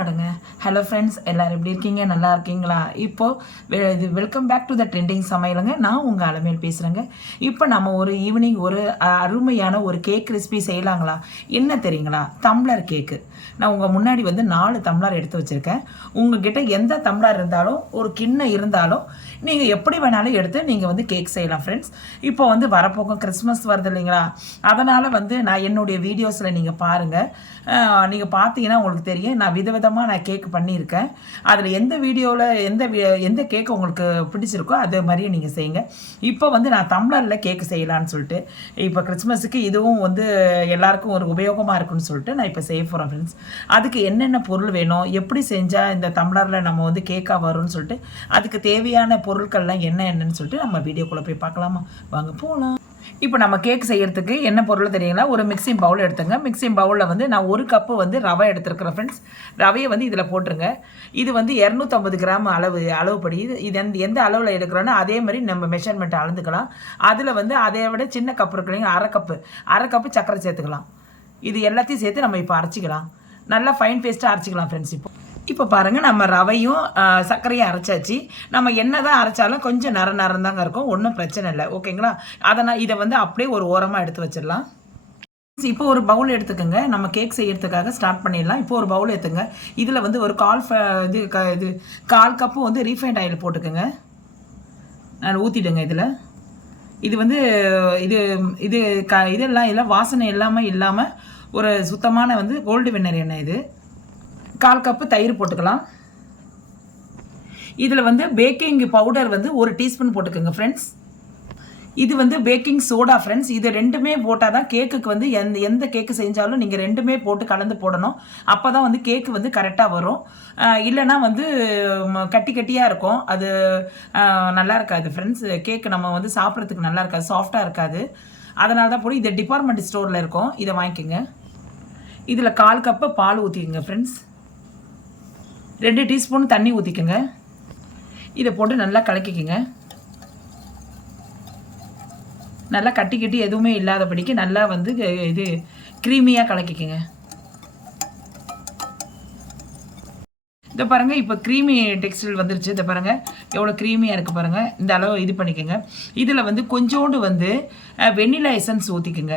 ஆடுங்க. Hello friends, எல்லாரும் எப்படி இருக்கீங்க? நல்லா இருக்கீங்களா? இது welcome back to the trending சமையலுங்க. நான் உங்கள் அலமேல் பேசுகிறேங்க. இப்போ நம்ம ஒரு ஈவினிங் ஒரு அருமையான ஒரு கேக் ரெசிபி செய்யலாங்களா? என்ன தெரியுங்களா? டம்ளர் கேக்கு. நான் உங்கள் முன்னாடி 4 டம்ளர் எடுத்து வச்சுருக்கேன். உங்ககிட்ட எந்த டம்ளர் இருந்தாலும் ஒரு கிண்ணம் இருந்தாலும் நீங்கள் எப்படி வேணாலும் எடுத்து நீங்கள் கேக் செய்யலாம் ஃப்ரெண்ட்ஸ். இப்போ வரப்போகும் கிறிஸ்மஸ் வருது இல்லைங்களா? அதனால் நான் என்னுடைய வீடியோஸில் நீங்கள் பாருங்கள். நீங்கள் பார்த்தீங்கன்னா உங்களுக்கு தெரியும், நான் விதவிதமாக நான் கேக் பண்ணியிருக்கேன். அதில் எந்த வீடியோவில் எந்த கேக் உங்களுக்கு பிடிச்சிருக்கோ அதே மாதிரியே நீங்கள் செய்யுங்க. இப்போ நான் டம்ளரில் கேக்கு செய்யலான்னு சொல்லிட்டு, இப்போ கிறிஸ்மஸுக்கு இதுவும் எல்லாருக்கும் ஒரு உபயோகமாக இருக்குன்னு சொல்லிட்டு நான் இப்போ செய்ய போகிறேன் ஃப்ரெண்ட்ஸ். அதுக்கு என்னென்ன பொருள் வேணும், எப்படி செஞ்சால் இந்த டம்ளரில் நம்ம கேக்காக வரும்னு சொல்லிட்டு அதுக்கு தேவையான பொருட்கள்லாம் என்னன்னு சொல்லிட்டு நம்ம வீடியோக்குள்ளே போய் பார்க்கலாமா? வாங்க போகலாம். இப்போ நம்ம கேக் செய்கிறதுக்கு என்ன பொருள் தெரியுங்களா? ஒரு மிக்சிங் பவுல் எடுத்துங்க. மிக்சிங் பவுலில் நான் 1 கப்பு ரவை எடுத்துருக்கிறேன் ஃப்ரெண்ட்ஸ். ரவையை இதில் போட்டுருங்க. இது 250 கிராம் அளவுப்படி. இது எந்த அளவில் எடுக்கிறோன்னா அதே மாதிரி நம்ம மெஷர்மெண்ட் அளந்துக்கலாம். அதில் அதை விட சின்ன கப்பு இருக்குல்லைங்க, அரை கப்பு சர்க்கரை சேர்த்துக்கலாம். இது எல்லாத்தையும் சேர்த்து நம்ம இப்போ அரைச்சிக்கலாம். நல்லா ஃபைன் பேஸ்ட்டாக அரைச்சிக்கலாம் ஃப்ரெண்ட்ஸ். இப்போ பாருங்கள், நம்ம ரவையும் சர்க்கரையும் அரைச்சாச்சு. நம்ம என்ன தான் அரைச்சாலும் கொஞ்சம் நரம் தாங்க இருக்கும், ஒன்றும் பிரச்சனை இல்லை, ஓகேங்களா? இதை அப்படியே ஒரு ஓரமாக எடுத்து வச்சிடலாம். இப்போ ஒரு பவுல் எடுத்துக்கோங்க. நம்ம கேக் செய்யறதுக்காக ஸ்டார்ட் பண்ணிடலாம். இப்போ ஒரு பவுல் எடுத்துங்க. இதில் ஒரு கால் கப்பு ரீஃபைண்ட் ஆயில் போட்டுக்கோங்க. நான் ஊற்றிடுங்க. இதில் இது இது இது இதெல்லாம் இல்லை, வாசனை எல்லாமே இல்லாமல் ஒரு சுத்தமான கோல்டு வின்னர் எண்ணெய். இது 1/4 கப்பு தயிர் போட்டுக்கலாம். இதில் பேக்கிங் பவுடர் 1 டீஸ்பூன் போட்டுக்கோங்க ஃப்ரெண்ட்ஸ். இது பேக்கிங் சோடா ஃப்ரெண்ட்ஸ். இது ரெண்டுமே போட்டால் தான் கேக்குக்கு எந்த கேக்கு செஞ்சாலும் நீங்கள் ரெண்டுமே போட்டு கலந்து போடணும். அப்போ தான் கேக்கு கரெக்டாக வரும். இல்லைன்னா கட்டி கட்டியாக இருக்கும், அது நல்லா இருக்காது ஃப்ரெண்ட்ஸ். கேக்கு நம்ம சாப்பிட்றதுக்கு நல்லா இருக்காது, சாஃப்டாக இருக்காது. அதனால தான் போய் இது டிபார்ட்மெண்ட் ஸ்டோரில் இருக்கும், இதை வாங்கிக்கோங்க. இதில் 1/4 கப்பு பால் ஊற்றிக்கோங்க ஃப்ரெண்ட்ஸ். 2 டீஸ்பூன் தண்ணி ஊற்றிக்கோங்க. இதை போட்டு நல்லா கலக்கிக்கோங்க. நல்லா கட்டி எதுவுமே இல்லாதபடிக்கு நல்லா இது க்ரீமியாக கலக்கிக்கோங்க. இதை பாருங்கள், இப்போ க்ரீமி டெக்ஸ்டைல் வந்துருச்சு. இதை பாருங்கள் எவ்வளோ க்ரீமியாக இருக்குது பாருங்கள். இந்த அளவு இது பண்ணிக்கோங்க. இதில் கொஞ்சோண்டு வெண்ணிலா எசன்ஸ் ஊற்றிக்குங்க.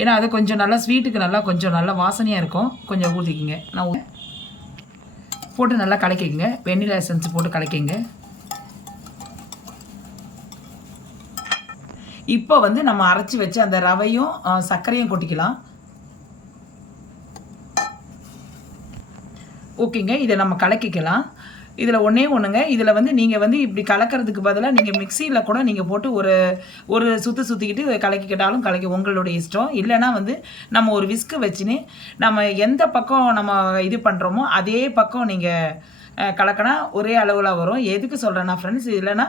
ஏன்னா அது கொஞ்சம் நல்லா ஸ்வீட்டுக்கு கொஞ்சம் நல்லா வாசனையாக இருக்கும். கொஞ்சம் ஊற்றிக்கிங்க. நான் போட்டு நல்லா கலக்கிங்க. வெண்ணிலா எசன்ஸ் போட்டு கலக்கிங்க. இப்போ நம்ம அரைச்சி வச்சு அந்த ரவையும் சர்க்கரையும் கொட்டிக்கலாம். ஓகேங்க, இதை நம்ம கலக்கிக்கலாம். இதில் ஒன்றுங்க, இதில் நீங்கள் இப்படி கலக்கிறதுக்கு பதிலாக நீங்கள் மிக்சியில் கூட நீங்கள் போட்டு ஒரு சுற்றிக்கிட்டு கலக்கிக்கிட்டாலும் உங்களுடைய இஷ்டம். இல்லைன்னா நம்ம ஒரு விஸ்கு வச்சுன்னு நம்ம எந்த பக்கம் நம்ம இது பண்ணுறோமோ அதே பக்கம் நீங்கள் கலக்கினா ஒரே அளவில் வரும். எதுக்கு சொல்கிறேன்னா ஃப்ரெண்ட்ஸ், இல்லைன்னா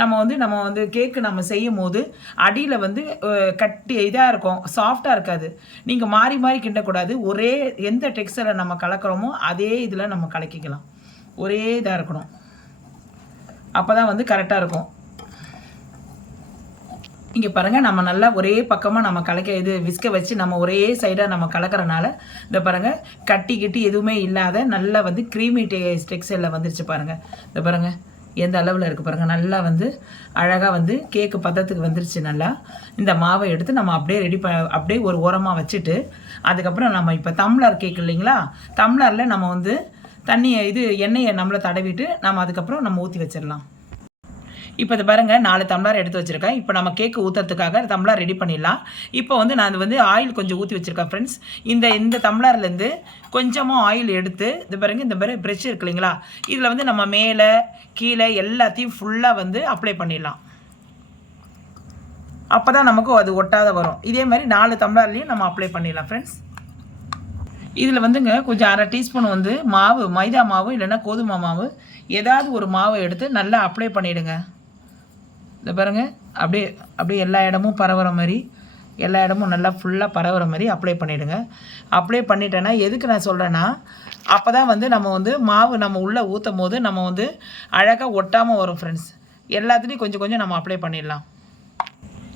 நம்ம கேக்கு நம்ம செய்யும் போது அடியில் கட்டி இதாக இருக்கும், சாஃப்டாக இருக்காது. நீங்கள் மாறி மாறி கிண்டக்கூடாது. ஒரே எந்த டெக்ஸ்டரில் நம்ம கலக்கிறோமோ அதே இதில் நம்ம கலக்கிக்கலாம். ஒரே இதாக இருக்கணும், அப்போ தான் கரெக்டாக இருக்கும். இங்கே பாருங்கள், நம்ம நல்லா ஒரே பக்கமாக நம்ம விஸ்கை வச்சு நம்ம ஒரே சைடாக நம்ம கலக்கிறனால இந்த பாருங்கள் கட்டி எதுவுமே இல்லாத நல்லா க்ரீமி டெக்ஸ்டைலில் வந்துருச்சு பாருங்கள். இந்த பாருங்கள் எந்த அளவில் இருக்குது பாருங்கள். நல்லா அழகாக கேக்கு பதத்துக்கு வந்துருச்சு. நல்லா இந்த மாவை எடுத்து நம்ம அப்படியே அப்படியே ஒரு ஓரமாக வச்சுட்டு அதுக்கப்புறம் நம்ம இப்போ டம்ளர் கேக் இல்லைங்களா, டம்ளரில் நம்ம தண்ணியை எண்ணெயை நம்மளை தடவிட்டு நம்ம அதுக்கப்புறம் நம்ம ஊற்றி வச்சிடலாம். இப்போ இது பாருங்கள், 4 டம்ளர் எடுத்து வச்சுருக்கேன். இப்போ நம்ம கேக்கு ஊற்றுறதுக்காக டம்ளர் ரெடி பண்ணிடலாம். இப்போ நான் ஆயில் கொஞ்சம் ஊற்றி வச்சுருக்கேன் ஃப்ரெண்ட்ஸ். இந்த டம்ளர்லேருந்து கொஞ்சமாக ஆயில் எடுத்து இது பாருங்கள், இந்த மாதிரி ப்ரெஷ் இருக்கு இல்லைங்களா, இதில் நம்ம மேலே கீழே எல்லாத்தையும் ஃபுல்லாக அப்ளை பண்ணிடலாம். அப்போ தான் நமக்கு அது ஒட்டாத வரும். இதே மாதிரி 4 டம்ளர்லேயும் நம்ம அப்ளை பண்ணிடலாம் ஃப்ரெண்ட்ஸ். இதில் கொஞ்சம் அரை டீஸ்பூன் மாவு, மைதா மாவு இல்லைன்னா கோதுமை மாவு, ஏதாவது ஒரு மாவை எடுத்து நல்லா அப்ளை பண்ணிவிடுங்க. இந்த பாருங்கள், அப்படியே எல்லா இடமும் பரவுற மாதிரி, எல்லா இடமும் நல்லா ஃபுல்லாக பரவுற மாதிரி அப்ளை பண்ணிவிடுங்க. அப்ளை பண்ணிட்டேன்னா எதுக்கு நான் சொல்கிறேன்னா, அப்போ தான் நம்ம மாவு நம்ம உள்ளே ஊற்றும் போது நம்ம அழகாக ஒட்டாமல் வரும் ஃப்ரெண்ட்ஸ். எல்லாத்துலேயும் கொஞ்சம் கொஞ்சம் நம்ம அப்ளை பண்ணிடலாம்.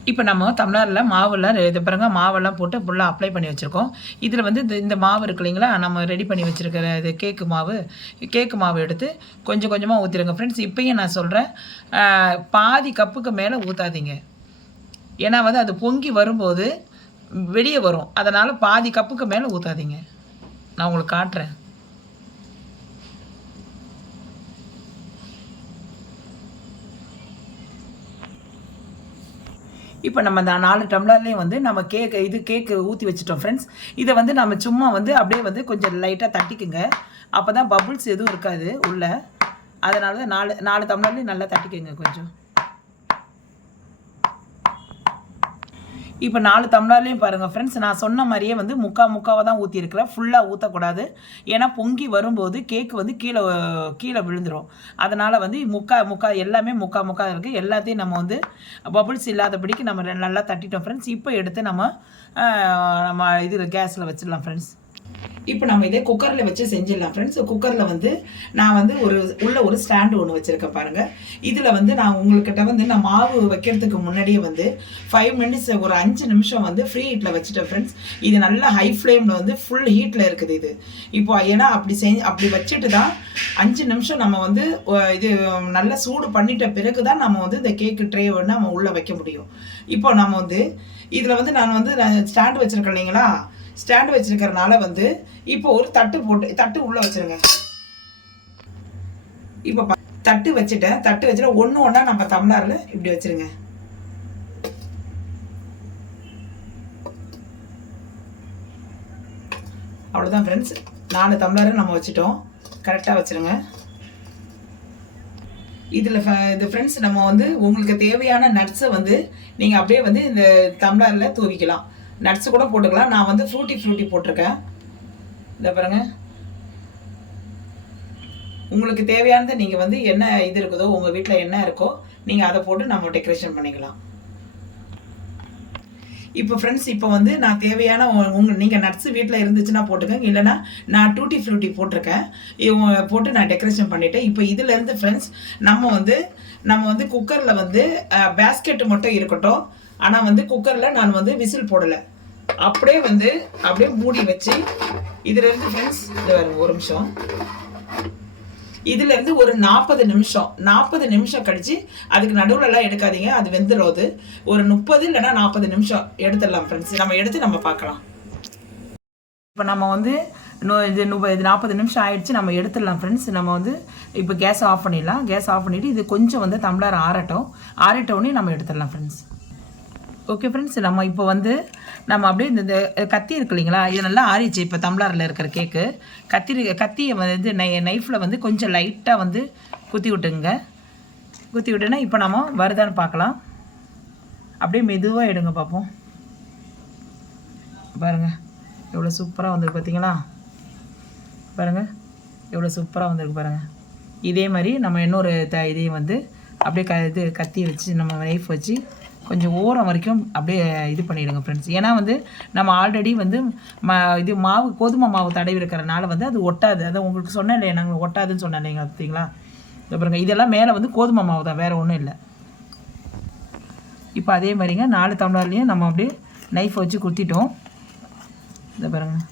இப்போ நம்ம டம்ளரில் மாவெல்லாம் இது பாருங்க மாவெல்லாம் போட்டு ஃபுல்லாக அப்ளை பண்ணி வச்சுருக்கோம். இதில் வந்து இந்த மாவு இருக்கு இல்லைங்களா, நம்ம ரெடி பண்ணி வச்சுருக்கிற இது கேக்கு மாவு எடுத்து கொஞ்சம் கொஞ்சமாக ஊற்றிடுங்க ஃப்ரெண்ட்ஸ். இப்போயும் நான் சொல்கிறேன், பாதி கப்புக்கு மேலே ஊற்றாதீங்க. ஏன்னா வந்து அது பொங்கி வரும்போது வெளியே வரும். அதனால் பாதி கப்புக்கு மேலே ஊற்றாதீங்க. நான் உங்களுக்கு காட்டுறேன். இப்போ நம்ம அந்த 4 டம்ளர்லேயும் வந்து நம்ம கேக்கு ஊற்றி வச்சுட்டோம் ஃப்ரெண்ட்ஸ். இதை வந்து நம்ம சும்மா வந்து அப்படியே வந்து கொஞ்சம் லைட்டாக தட்டிக்குங்க. அப்போ தான் பபுள்ஸ் எதுவும் இருக்காது உள்ளே. அதனால தான் 4 டம்ளர்லேயும் நல்லா தட்டிக்குங்க கொஞ்சம். இப்போ 4 டம்ளர்லேயும் பாருங்கள் ஃப்ரெண்ட்ஸ், நான் சொன்ன மாதிரியே வந்து முக்காவை தான் ஊற்றிருக்கிறேன். ஃபுல்லாக ஊற்றக்கூடாது. ஏன்னா பொங்கி வரும்போது கேக்கு வந்து கீழே விழுந்துடும். அதனால் வந்து முக்கா எல்லாமே முக்கா இருக்குது. எல்லாத்தையும் நம்ம வந்து பபுள்ஸ் இல்லாதபடிக்கு நம்ம நல்லா தட்டிட்டோம் ஃப்ரெண்ட்ஸ். இப்போ எடுத்து நம்ம இது கேஸில் வச்சிடலாம் ஃப்ரெண்ட்ஸ். இப்போ நம்ம இதே குக்கரில் வச்சு செஞ்சிடலாம் ஃப்ரெண்ட்ஸ். குக்கரில் வந்து நான் வந்து ஒரு ஸ்டாண்டு ஒன்று வச்சுருக்கேன் பாருங்கள். இதில் வந்து நான் உங்கள்கிட்ட வந்து நான் மாவு வைக்கிறதுக்கு முன்னாடியே வந்து 5 மினிட்ஸ் ஒரு 5 நிமிஷம் வந்து ஃப்ரீ ஹீட்டில் வச்சுட்டேன் ஃப்ரெண்ட்ஸ். இது நல்லா ஹை ஃப்ளேமில் வந்து ஃபுல் ஹீட்டில் இருக்குது இது. இப்போ ஏன்னா அப்படி வச்சுட்டு தான் 5 நிமிஷம் நம்ம வந்து இது நல்லா சூடு பண்ணிட்ட பிறகு தான் நம்ம வந்து இந்த கேக்கு ட்ரே வந்து நம்ம உள்ளே வைக்க முடியும். இப்போ நம்ம வந்து இதில் வந்து நான் ஸ்டாண்டு வச்சுருக்கேன் இல்லைங்களா, ஸ்டாண்டு வச்சிருக்கிறனால வந்து இப்போ ஒரு தட்டு உள்ளே வச்சுருங்க. இப்போ தட்டு வச்சுட்டு ஒன்றா நம்ம டம்ளரில் இப்படி வச்சுருங்க. அவ்வளோதான் ஃப்ரெண்ட்ஸ். 4 டம்ளர் நம்ம வச்சுட்டோம். கரெக்டாக வச்சுருங்க. இதில் இது ஃப்ரெண்ட்ஸ் நம்ம வந்து உங்களுக்கு தேவையான நட்ஸை வந்து நீங்கள் அப்படியே வந்து இந்த டம்ளரில் தூவிக்கலாம். நட்ஸ் கூட போட்டுக்கலாம். நான் வந்து ஃப்ரூட்டி போட்டிருக்கேன். இதை பாருங்க. உங்களுக்கு தேவையானது நீங்கள் வந்து என்ன இது இருக்குதோ, உங்கள் வீட்டில் என்ன இருக்கோ நீங்கள் அதை போட்டு நம்ம டெக்கரேஷன் பண்ணிக்கலாம். இப்போ ஃப்ரெண்ட்ஸ், இப்போ வந்து நான் தேவையான நீங்கள் நட்ஸ் வீட்டில் இருந்துச்சுன்னா போட்டுக்கோங்க. இல்லைனா நான் டூட்டி ஃப்ரூட்டி போட்டிருக்கேன். போட்டு நான் டெக்கரேஷன் பண்ணிவிட்டேன். இப்போ இதிலேருந்து ஃப்ரெண்ட்ஸ் நம்ம வந்து குக்கரில் வந்து பேஸ்கெட்டு மட்டும் இருக்கட்டும். ஆனால் வந்து குக்கரில் நான் வந்து விசில் போடலை. அப்படியே மூடி வச்சு இதுலேருந்து ஃப்ரெண்ட்ஸ் இது வரும் ஒரு நிமிஷம். இதுலேருந்து ஒரு 40 நிமிஷம் கழிச்சு அதுக்கு நடுவுலலாம் எடுக்காதீங்க, அது வெந்துடும். ஒரு 30 இல்லைன்னா 40 நிமிஷம் எடுத்துடலாம் ஃப்ரெண்ட்ஸ். நம்ம எடுத்து நம்ம பார்க்கலாம். இப்போ நம்ம வந்து இது 40 நிமிஷம் ஆயிடுச்சு. நம்ம எடுத்துடலாம் ஃப்ரெண்ட்ஸ். நம்ம வந்து இப்போ கேஸ் ஆஃப் பண்ணிடலாம். கேஸ் ஆஃப் பண்ணிவிட்டு இது கொஞ்சம் வந்து டம்ளர் ஆறட்டோடனே நம்ம எடுத்துடலாம் ஃப்ரெண்ட்ஸ். ஓகே ஃப்ரெண்ட்ஸ், நம்ம இப்போ வந்து நம்ம அப்படியே இந்த கத்தி இருக்கு இல்லைங்களா, இது நல்லா ஆறிச்சு. இப்போ டம்ளரில் இருக்கிற கேக்கு கத்தியை வந்து நைஃப்பில் வந்து கொஞ்சம் லைட்டாக வந்து குத்தி விட்டுன்னா இப்போ நம்ம வருதான்னு பார்க்கலாம். அப்படியே மெதுவாக எடுங்க பார்ப்போம். பாருங்கள் எவ்வளோ சூப்பராக வந்திருக்கு பார்த்தீங்களா. பாருங்கள் எவ்வளோ சூப்பராக வந்திருக்கு பாருங்கள். இதே மாதிரி நம்ம இன்னொரு இதையும் வந்து அப்படியே கத்தி வச்சு நம்ம நைஃப் வச்சு கொஞ்சம் ஓரம் வரைக்கும் அப்படியே இது பண்ணிவிடுங்க ஃப்ரெண்ட்ஸ். ஏன்னா வந்து நம்ம ஆல்ரெடி வந்து இது கோதுமை மாவு தடவி இருக்கிறனால வந்து அது ஒட்டாது. அதை உங்களுக்கு சொன்னேன் இல்லையா, நாங்கள் ஒட்டாதுன்னு சொன்னேன் இல்லைங்க பார்த்தீங்களா. பாருங்க இதெல்லாம் மேலே வந்து கோதுமை மாவு தான், வேறு ஒன்றும் இல்லை. இப்போ அதே மாதிரிங்க 4 டம்ளர்லேயும் நம்ம அப்படியே நைஃப் வச்சு குத்திட்டோம். இதை பாருங்கள்.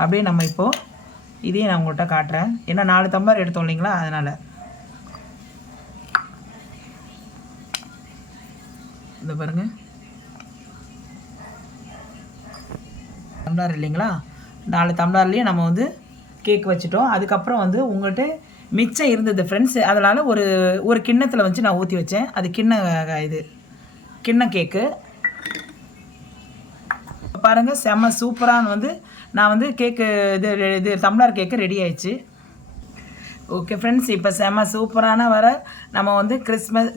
அப்படியே நம்ம இப்போது இதையும் நான் உங்கள்கிட்ட காட்டுறேன். ஏன்னா 4 டம்ளர் எடுத்தோம் இல்லைங்களா, அதனால். இந்த பாருங்கள் டம்ளர் இல்லைங்களா, 4 டம்ளர்லேயும் நம்ம வந்து கேக் வச்சுட்டோம். அதுக்கப்புறம் வந்து உங்கள்கிட்ட மிச்சம் இருந்தது ஃப்ரெண்ட்ஸ், அதனால் ஒரு கிண்ணத்தில் வச்சு நான் ஊற்றி வச்சேன். அது கிண்ண கேக்கு பாருங்கள். செம்ம சூப்பரான வந்து நான் வந்து கேக்கு இது டம்ளர் கேக்கு ரெடி ஆயிடுச்சு. ஓகே ஃப்ரெண்ட்ஸ், இப்போ செம்ம சூப்பரான நம்ம வந்து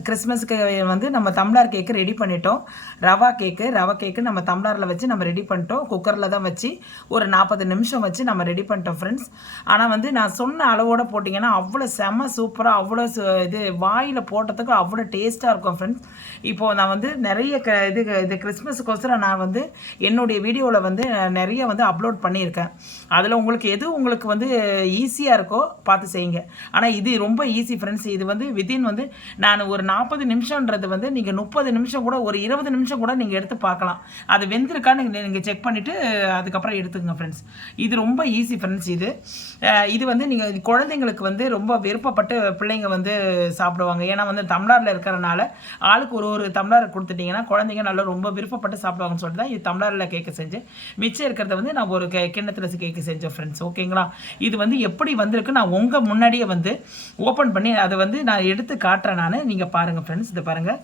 கிறிஸ்மஸுக்கு வந்து நம்ம டம்ளர் கேக்கு ரெடி பண்ணிட்டோம். ரவா கேக்கு நம்ம டம்ளரில் வச்சு நம்ம ரெடி பண்ணிட்டோம். குக்கரில் தான் வச்சு ஒரு 40 நிமிஷம் வச்சு நம்ம ரெடி பண்ணிட்டோம் ஃப்ரெண்ட்ஸ். ஆனால் வந்து நான் சொன்ன அளவோடு போட்டிங்கன்னா அவ்வளோ செம்ம சூப்பராக, அவ்வளோ இது வாயில் போட்டதுக்கு அவ்வளோ டேஸ்ட்டாக இருக்கும் ஃப்ரெண்ட்ஸ். இப்போது நான் வந்து நிறைய இது கிறிஸ்மஸுக்கோசரம் நான் வந்து என்னுடைய வீடியோவில் வந்து நிறைய வந்து அப்லோட் பண்ணியிருக்கேன். அதில் உங்களுக்கு எது வந்து ஈஸியாக இருக்கோ பார்த்து செய்யுங்க. பண்ணுவீங்க. ஆனால் இது ரொம்ப ஈஸி ஃப்ரெண்ட்ஸ். இது வந்து வித்தின் வந்து நான் ஒரு 40 நிமிஷம்ன்றது வந்து நீங்கள் 30 நிமிஷம் கூட ஒரு 20 நிமிஷம் கூட நீங்கள் எடுத்து பார்க்கலாம். அது வெந்திருக்கான்னு நீங்கள் செக் பண்ணிவிட்டு அதுக்கப்புறம் எடுத்துக்கங்க ஃப்ரெண்ட்ஸ். இது ரொம்ப ஈஸி ஃப்ரெண்ட்ஸ். இது வந்து நீங்கள் குழந்தைங்களுக்கு வந்து ரொம்ப விருப்பப்பட்டு பிள்ளைங்க வந்து சாப்பிடுவாங்க. ஏன்னா வந்து டம்ளரில் இருக்கிறனால ஆளுக்கு ஒரு டம்ளர் கொடுத்துட்டிங்கன்னா குழந்தைங்க நல்லா ரொம்ப விருப்பப்பட்டு சாப்பிடுவாங்கன்னு சொல்லிட்டு தான் இது டம்ளரில் கேக்கு செஞ்சேன். மிச்சம் இருக்கிறத வந்து நான் ஒரு கிண்ணத்தில் கேக்கு செஞ்சேன் ஃப்ரெண்ட்ஸ். ஓகேங்களா? இது வந்து எப்படி வந்திருக்கு நான் உங்கள் முன்னாடியே வந்து ஓப்பன் பண்ணி அதை வந்து நான் எடுத்து காட்டுறேன். நீங்கள் பாருங்கள் ஃப்ரெண்ட்ஸ். இதை பாருங்கள்.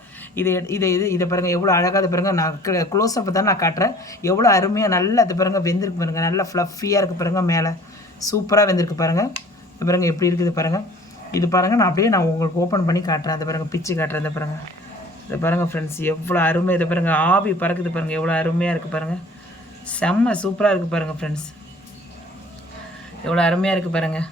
இதை பாருங்கள் எவ்வளோ அழகாக. இதை பாருங்கள். நான் க்ளோஸ்அப் தான் நான் காட்டுறேன். எவ்வளோ அருமையாக நல்லா இது பாருங்கள் வெந்திருக்கு பாருங்கள். நல்லா ஃப்ளஃபியாக இருக்குது பாருங்கள். மேலே சூப்பராக வெந்திருக்கு பாருங்கள். இது பாருங்கள் எப்படி இருக்குது பாருங்கள். இது பாருங்கள். நான் உங்களுக்கு ஓப்பன் பண்ணி காட்டுறேன். அதை பாருங்கள் பிச்சு காட்டுறேன். இதை பாருங்கள். இதை பாருங்கள் ஃப்ரெண்ட்ஸ் எவ்வளோ அருமை. இதை பாருங்கள் ஆவி பறக்குது பாருங்கள். எவ்வளோ அருமையாக இருக்குது பாருங்கள். செம்ம சூப்பராக இருக்குது பாருங்கள் ஃப்ரெண்ட்ஸ். எவ்வளோ அருமையாக இருக்குது பாருங்கள்.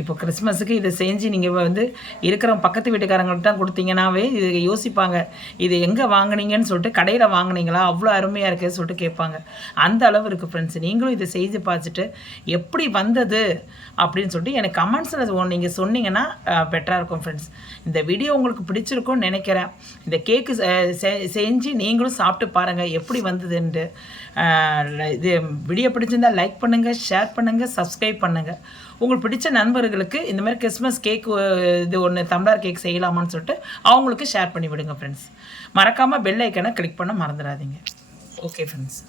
இப்போ கிறிஸ்மஸுக்கு இதை செஞ்சு நீங்கள் வந்து இருக்கிற பக்கத்து வீட்டுக்காரங்கள்ட்ட தான் கொடுத்தீங்கன்னாவே இது யோசிப்பாங்க, இது எங்கே வாங்கினீங்கன்னு சொல்லிட்டு. கடையில் வாங்கினீங்களா, அவ்வளோ அருமையாக இருக்குன்னு சொல்லிட்டு கேட்பாங்க. அந்த அளவு இருக்குது ஃப்ரெண்ட்ஸ். நீங்களும் இதை செய்து பார்த்துட்டு எப்படி வந்தது அப்படின்னு சொல்லிட்டு எனக்கு கமெண்ட்ஸில் நீங்கள் சொன்னீங்கன்னா பெட்டராக இருக்கும் ஃப்ரெண்ட்ஸ். இந்த வீடியோ உங்களுக்கு பிடிச்சிருக்கும்னு நினைக்கிறேன். இந்த கேக்கு செஞ்சு நீங்களும் சாப்பிட்டு பாருங்கள் எப்படி வந்ததுன்ட்டு. இது வீடியோ பிடிச்சிருந்தால் லைக் பண்ணுங்கள், ஷேர் பண்ணுங்கள், சப்ஸ்கிரைப் பண்ணுங்கள். உங்களுக்கு பிடிச்ச நண்பர்களுக்கு இந்த மாதிரி கிறிஸ்மஸ் கேக் இது ஒன்று டம்ளர் கேக் செய்யலாமான்னு சொல்லிட்டு அவங்களுக்கு ஷேர் பண்ணி விடுங்க ஃப்ரெண்ட்ஸ். மறக்காமல் பெல் ஐக்கனை கிளிக் பண்ண மறந்துடாதீங்க. Okay friends.